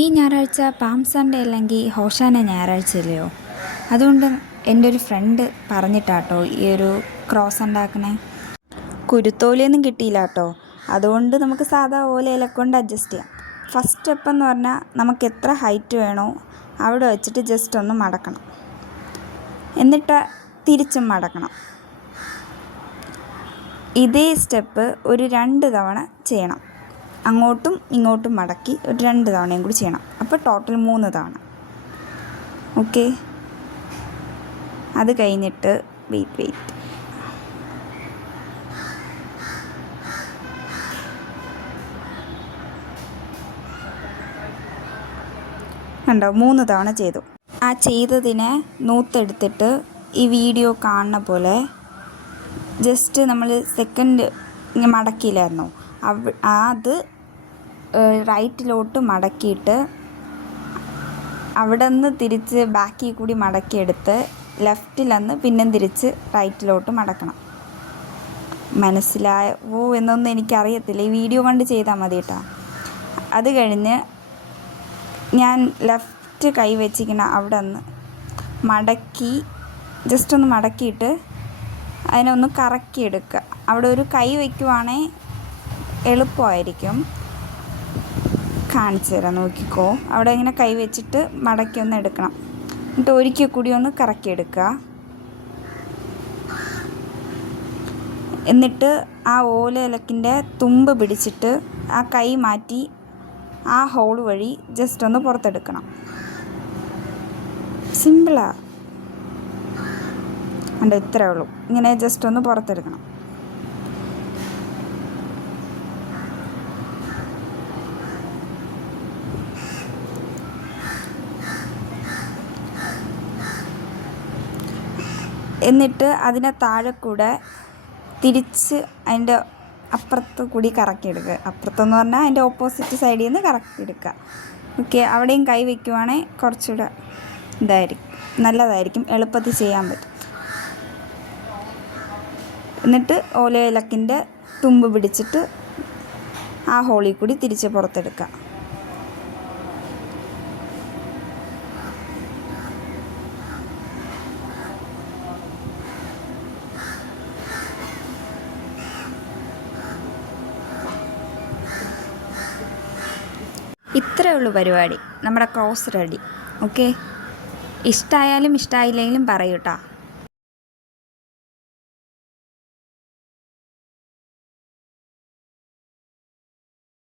ഈ ഞായറാഴ്ച palm Sunday അല്ലെങ്കിൽ ഹോഷാന ഞായറാഴ്ചയല്ലയോ? അതുകൊണ്ട് എൻ്റെ ഒരു ഫ്രണ്ട് പറഞ്ഞിട്ടാട്ടോ ഈ ഒരു ക്രോസ് ഉണ്ടാക്കണേ. കുരുത്തോലിയൊന്നും കിട്ടിയില്ല കേട്ടോ. അതുകൊണ്ട് നമുക്ക് സാധാ ഓലയില കൊണ്ട് അഡ്ജസ്റ്റ് ചെയ്യാം. ഫസ്റ്റ് സ്റ്റെപ്പ് എന്ന് പറഞ്ഞാൽ നമുക്ക് എത്ര ഹൈറ്റ് വേണോ അവിടെ വെച്ചിട്ട് ജസ്റ്റ് ഒന്ന് മടക്കണം. എന്നിട്ട് തിരിച്ചും മടക്കണം. ഇതേ സ്റ്റെപ്പ് ഒരു 2 തവണ ചെയ്യണം. അങ്ങോട്ടും ഇങ്ങോട്ടും മടക്കി ഒരു 2 തവണയും കൂടി ചെയ്യണം. അപ്പോൾ ടോട്ടൽ 3 തവണ. ഓക്കെ, അത് കഴിഞ്ഞിട്ട് വെയിറ്റ് കണ്ടോ, 3 തവണ ചെയ്തു. ആ ചെയ്തതിനെ നൂത്തെടുത്തിട്ട് ഈ വീഡിയോ കാണുന്ന പോലെ ജസ്റ്റ് നമ്മൾ സെക്കൻഡ് മടക്കിയില്ലായിരുന്നോ, അത് റൈറ്റിലോട്ട് മടക്കിയിട്ട് അവിടെ നിന്ന് തിരിച്ച് ബാക്കിൽ കൂടി മടക്കിയെടുത്ത് ലെഫ്റ്റിലന്ന് പിന്നെ തിരിച്ച് റൈറ്റിലോട്ട് മടക്കണം. മനസ്സിലായോ എന്നൊന്നും എനിക്കറിയത്തില്ല, ഈ വീഡിയോ കണ്ട് ചെയ്താൽ മതി കേട്ടോ. അത് കഴിഞ്ഞ് ഞാൻ ലെഫ്റ്റ് കൈ വെച്ചിരിക്കുന്ന അവിടെ നിന്ന് മടക്കി ജസ്റ്റ് ഒന്ന് മടക്കിയിട്ട് അതിനൊന്ന് കറക്കിയെടുക്കുക. അവിടെ ഒരു കൈ വയ്ക്കുവാണെങ്കിൽ എളുപ്പമായിരിക്കും. കാണിച്ചു തരാം, നോക്കിക്കോ. അവിടെ ഇങ്ങനെ കൈ വെച്ചിട്ട് മടക്കി ഒന്ന് എടുക്കണം. എന്നിട്ട് ഒരിക്കൽ കൂടി ഒന്ന് കറക്കിയെടുക്കുക. എന്നിട്ട് ആ ഓലയിലക്കിൻ്റെ തുമ്പ് പിടിച്ചിട്ട് ആ കൈ മാറ്റി ആ ഹോൾ വഴി ജസ്റ്റ് ഒന്ന് പുറത്തെടുക്കണം. സിമ്പിളാ. ഉണ്ട്, ഇത്രയേ ഉള്ളൂ. ഇങ്ങനെ ജസ്റ്റ് ഒന്ന് പുറത്തെടുക്കണം. എന്നിട്ട് അതിനെ താഴെ കൂടെ തിരിച്ച് അതിൻ്റെ അപ്പുറത്ത് കൂടി കറക്കിയെടുക്കുക. അപ്പുറത്തെന്ന് പറഞ്ഞാൽ അതിൻ്റെ ഓപ്പോസിറ്റ് സൈഡിൽ നിന്ന് കറക്കിയെടുക്കുക. ഓക്കെ, അവിടെയും കൈ വയ്ക്കുവാണെങ്കിൽ കുറച്ചുകൂടെ നല്ലതായിരിക്കും, എളുപ്പത്തിൽ ചെയ്യാൻ പറ്റും. എന്നിട്ട് ഓലയിലക്കിൻ്റെ തുമ്പ് പിടിച്ചിട്ട് ആ ഹോളിൽ കൂടി തിരിച്ച് പുറത്തെടുക്കുക. ഇത്രയേ ഉള്ളൂ പരിപാടി. നമ്മുടെ ക്രോസ് റെഡി. ഓക്കെ, ഇഷ്ടമായാലും ഇഷ്ടമായില്ലെങ്കിലും പറയൂട്ടോ.